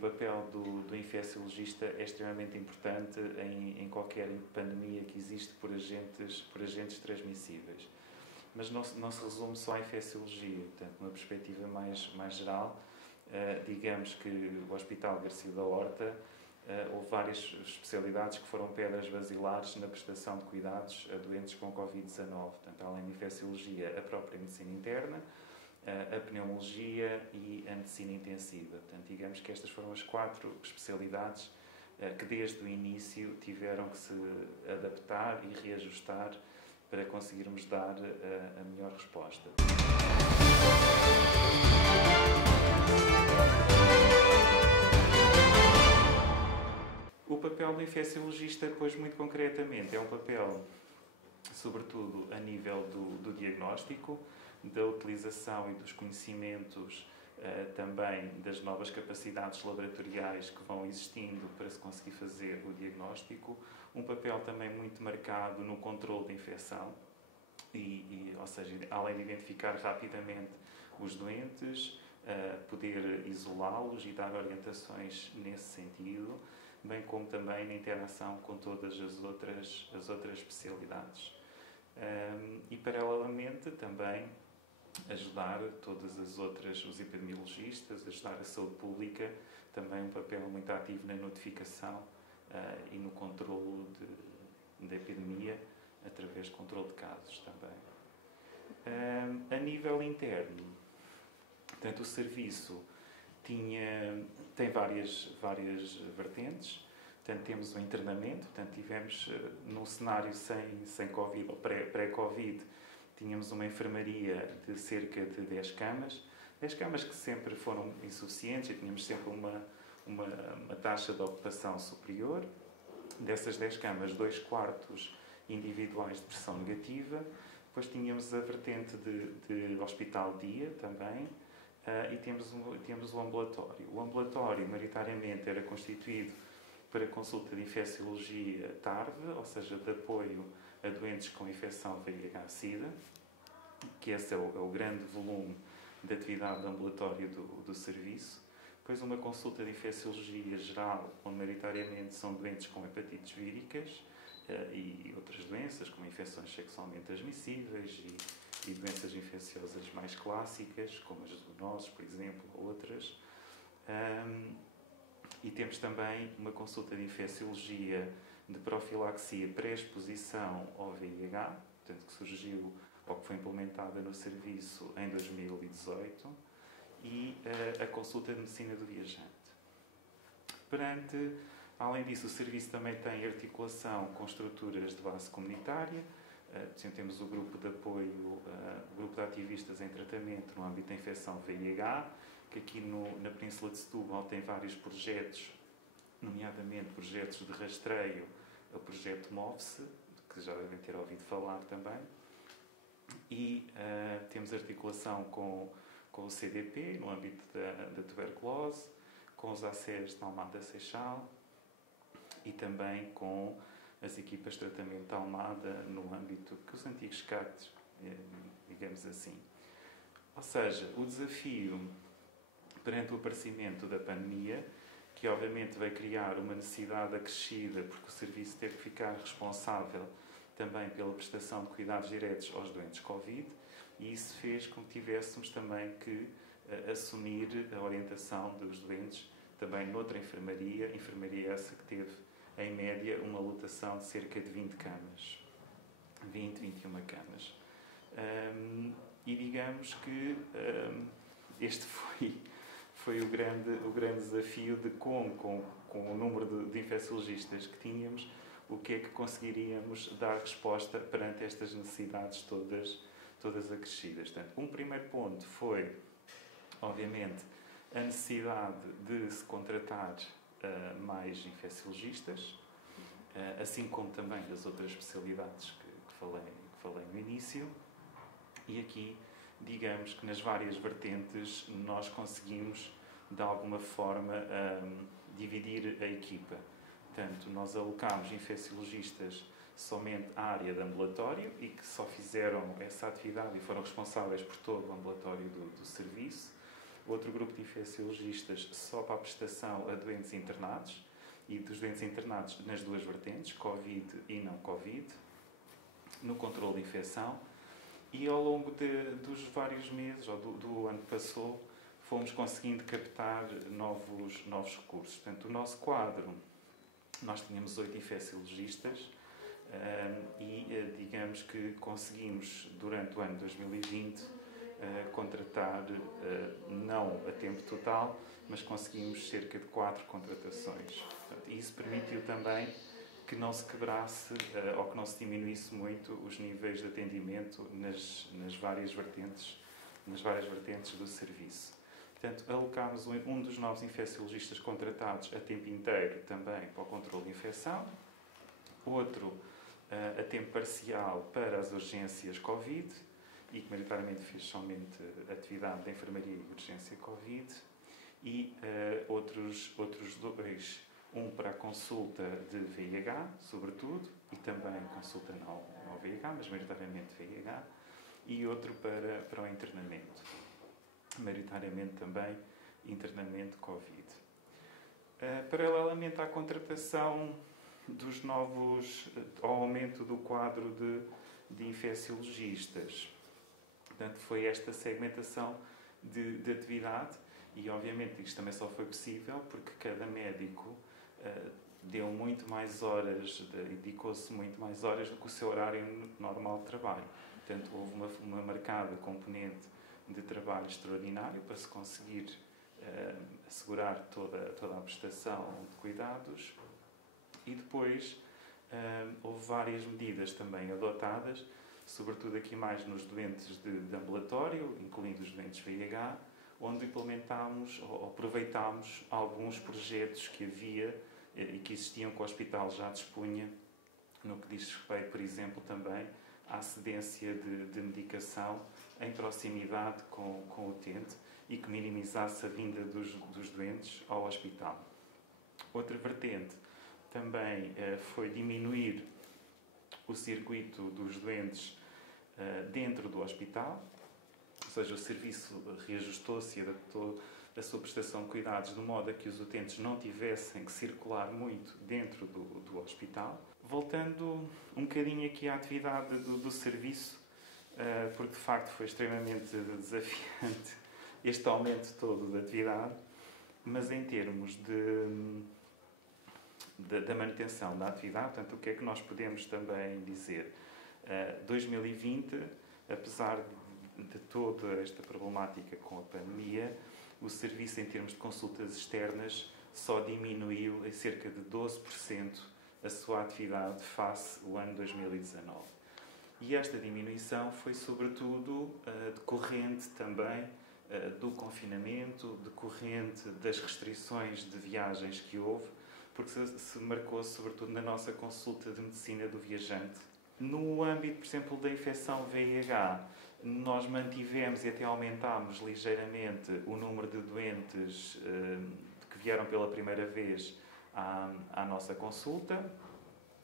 papel do infecciologista é extremamente importante em qualquer pandemia que existe por agentes transmissíveis. Mas não se resume só à infecciologia, portanto, numa perspectiva mais geral, digamos que o Hospital Garcia da Horta houve várias especialidades que foram pedras basilares na prestação de cuidados a doentes com Covid-19. Portanto, além da infecciologia, a própria medicina interna, a pneumologia e a medicina intensiva. Portanto, digamos que estas foram as 4 especialidades que desde o início tiveram que se adaptar e reajustar para conseguirmos dar a melhor resposta. O papel do infecciologista, pois, muito concretamente, é um papel, sobretudo, a nível do diagnóstico, da utilização e dos conhecimentos, também das novas capacidades laboratoriais que vão existindo para se conseguir fazer o diagnóstico. Um papel também muito marcado no controle da infecção, ou seja, além de identificar rapidamente os doentes, poder isolá-los e dar orientações nesse sentido, bem como também na interação com todas as outras especialidades. E, paralelamente, também ajudar todas as outras, os epidemiologistas, ajudar a saúde pública, também um papel muito ativo na notificação e no controlo da epidemia, através de controle de casos também. A nível interno, portanto, o serviço tem várias vertentes. Portanto, temos o internamento, portanto, tivemos num cenário sem Covid ou pré-Covid, tínhamos uma enfermaria de cerca de 10 camas. 10 camas que sempre foram insuficientes e tínhamos sempre uma taxa de ocupação superior. Dessas 10 camas, 2/4 individuais de pressão negativa. Depois tínhamos a vertente de hospital-dia também. E temos o ambulatório. O ambulatório, maioritariamente, era constituído para consulta de infecciologia tarde, ou seja, de apoio a doentes com infecção VIH-Sida, que esse é o grande volume de atividade do ambulatório do serviço. Depois uma consulta de infecciologia geral, onde maioritariamente são doentes com hepatites víricas e outras doenças, como infecções sexualmente transmissíveis e doenças infecciosas mais clássicas, como as zoonoses, por exemplo, ou outras. E temos também uma consulta de infecciologia de profilaxia pré-exposição ao VIH, portanto, que surgiu ou que foi implementada no serviço em 2018, e a consulta de medicina do viajante. Além disso, o serviço também tem articulação com estruturas de base comunitária. Temos o grupo de apoio, o grupo de ativistas em tratamento no âmbito da infecção VIH, que aqui na Península de Setúbal tem vários projetos, nomeadamente projetos de rastreio, o projeto MOVE-se, que já devem ter ouvido falar também, e temos articulação com o CDP, no âmbito da tuberculose, com os ACEs de Almada Seixal e também com as equipas de tratamento de Almada no âmbito que os antigos CATs, digamos assim. Ou seja, o desafio perante o aparecimento da pandemia, que obviamente vai criar uma necessidade acrescida, porque o serviço teve que ficar responsável também pela prestação de cuidados diretos aos doentes Covid, e isso fez com que tivéssemos também que assumir a orientação dos doentes também noutra enfermaria essa que teve, em média, uma lotação de cerca de 20 camas. 21 camas. E digamos que este foi o grande desafio de como, com o número de infecciologistas que tínhamos, o que é que conseguiríamos dar resposta perante estas necessidades todas acrescidas. Portanto, um primeiro ponto foi, obviamente, a necessidade de se contratar mais infecciologistas, assim como também das outras especialidades que falei no início. E aqui, digamos que nas várias vertentes, nós conseguimos, de alguma forma, dividir a equipa. Portanto, nós alocámos infecciologistas somente à área de ambulatório e que só fizeram essa atividade e foram responsáveis por todo o ambulatório do serviço. outro grupo de infecciologistas só para a prestação a doentes internados, e dos doentes internados nas duas vertentes, Covid e não Covid, no controle de infecção. E ao longo dos vários meses, ou do ano que passou, fomos conseguindo captar novos recursos. Portanto, o nosso quadro, nós tínhamos 8 infecciologistas e digamos que conseguimos, durante o ano 2020, contratar, não a tempo total, mas conseguimos cerca de 4 contratações. Portanto, isso permitiu também que não se quebrasse ou que não se diminuísse muito os níveis de atendimento nas várias vertentes do serviço. Portanto, alocámos um dos novos infecciologistas contratados a tempo inteiro também para o controle de infecção, outro a tempo parcial para as urgências Covid, e que maioritariamente fez somente atividade de enfermaria e urgência Covid, e outros dois, um para a consulta de VIH, sobretudo, e também consulta não VIH, mas maioritariamente VIH, e outro para o internamento, maioritariamente também internamento Covid. Paralelamente à contratação dos novos, ao aumento do quadro de infecciologistas, portanto, foi esta segmentação de atividade, e obviamente isto também só foi possível porque cada médico deu muito mais horas, dedicou-se muito mais horas do que o seu horário normal de trabalho. Portanto, houve uma marcada componente de trabalho extraordinário para se conseguir assegurar toda a prestação de cuidados, e depois houve várias medidas também adotadas, sobretudo aqui mais nos doentes de ambulatório, incluindo os doentes VIH, onde implementámos ou aproveitámos alguns projetos que havia e que existiam, que o hospital já dispunha, no que diz respeito, por exemplo, também à cedência de medicação em proximidade com o utente e que minimizasse a vinda dos doentes ao hospital. Outra vertente também foi diminuir o circuito dos doentes dentro do hospital, ou seja, o serviço reajustou-se e adaptou a sua prestação de cuidados de modo a que os utentes não tivessem que circular muito dentro do hospital. Voltando um bocadinho aqui à atividade do serviço, porque de facto foi extremamente desafiante este aumento todo da atividade, mas em termos da manutenção da atividade, portanto, o que é que nós podemos também dizer? 2020, apesar de toda esta problemática com a pandemia, o serviço em termos de consultas externas só diminuiu em cerca de 12% a sua atividade face ao ano 2019. E esta diminuição foi sobretudo decorrente também do confinamento, decorrente das restrições de viagens que houve, porque se marcou sobretudo na nossa consulta de medicina do viajante. No âmbito, por exemplo, da infecção VIH, nós mantivemos e até aumentámos ligeiramente o número de doentes que vieram pela primeira vez à nossa consulta,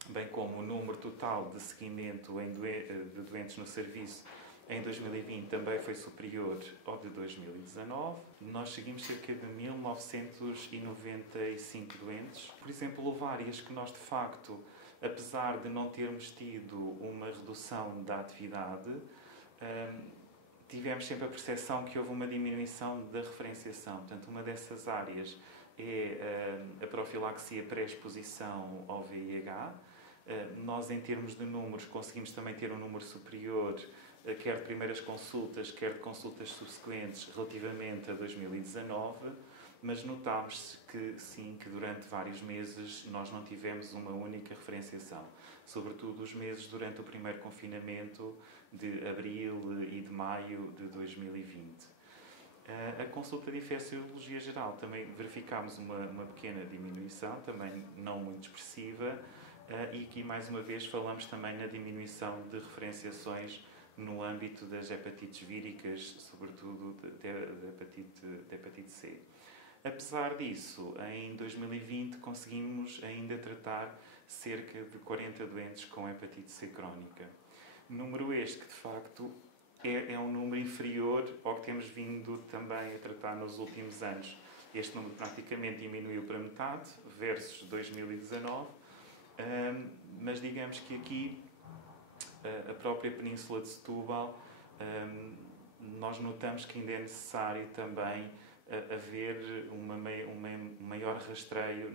bem como o número total de seguimento de doentes no serviço em 2020 também foi superior ao de 2019. Nós seguimos cerca de 1995 doentes. Por exemplo, houve áreas que nós, de facto, apesar de não termos tido uma redução da atividade, tivemos sempre a percepção que houve uma diminuição da referenciação. Portanto, uma dessas áreas é a profilaxia pré-exposição ao VIH. Nós, em termos de números, conseguimos também ter um número superior, quer de primeiras consultas, quer de consultas subsequentes, relativamente a 2019, mas notámos que, sim, que durante vários meses nós não tivemos uma única referenciação. Sobretudo os meses durante o primeiro confinamento de abril e de maio de 2020. A consulta de infecciologia geral também verificámos uma pequena diminuição, também não muito expressiva, e aqui mais uma vez falamos também na diminuição de referenciações no âmbito das hepatites víricas, sobretudo da hepatite C. Apesar disso, em 2020 conseguimos ainda tratar cerca de 40 doentes com hepatite C crónica. Número este que, de facto, é um número inferior ao que temos vindo também a tratar nos últimos anos. Este número praticamente diminuiu para metade, versus 2019, mas digamos que aqui a própria Península de Setúbal, nós notamos que ainda é necessário também haver um maior rastreio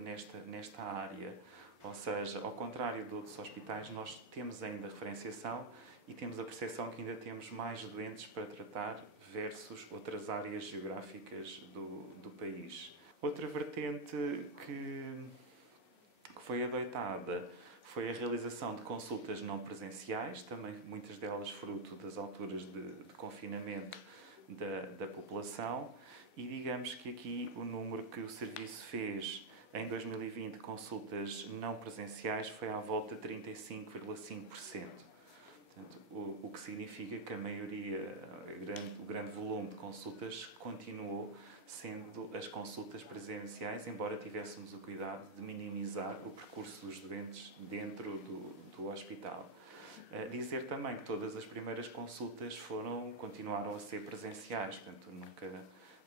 nesta área. Ou seja, ao contrário de outros hospitais, nós temos ainda referenciação e temos a percepção que ainda temos mais doentes para tratar versus outras áreas geográficas do país. Outra vertente que foi adotada foi a realização de consultas não presenciais, também muitas delas fruto das alturas de confinamento da população, e digamos que aqui o número que o serviço fez em 2020 consultas não presenciais foi à volta de 35,5%. Portanto, o que significa que a maioria, o grande volume de consultas continuou sendo as consultas presenciais, embora tivéssemos o cuidado de minimizar o percurso dos doentes dentro do hospital. Dizer também que todas as primeiras consultas continuaram a ser presenciais, portanto, nunca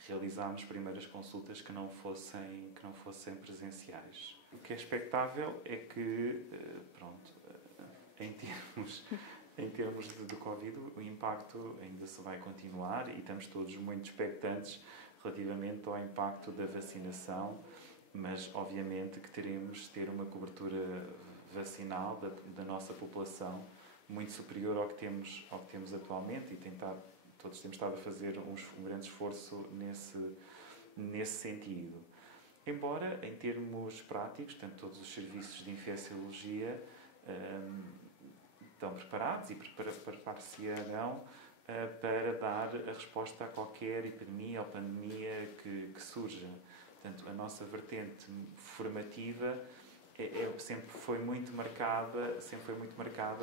realizámos primeiras consultas que não fossem presenciais. O que é expectável é que, em termos de Covid, o impacto ainda se vai continuar e estamos todos muito expectantes relativamente ao impacto da vacinação, mas obviamente que teremos de ter uma cobertura vacinal da nossa população muito superior ao que temos atualmente e todos temos estado a fazer um grande esforço nesse sentido. Embora, em termos práticos, tanto todos os serviços de infecciologia estão preparados e preparar-se-ão para dar a resposta a qualquer epidemia ou pandemia que surja. Portanto, a nossa vertente formativa sempre foi muito marcada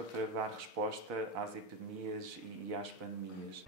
para dar resposta às epidemias e às pandemias.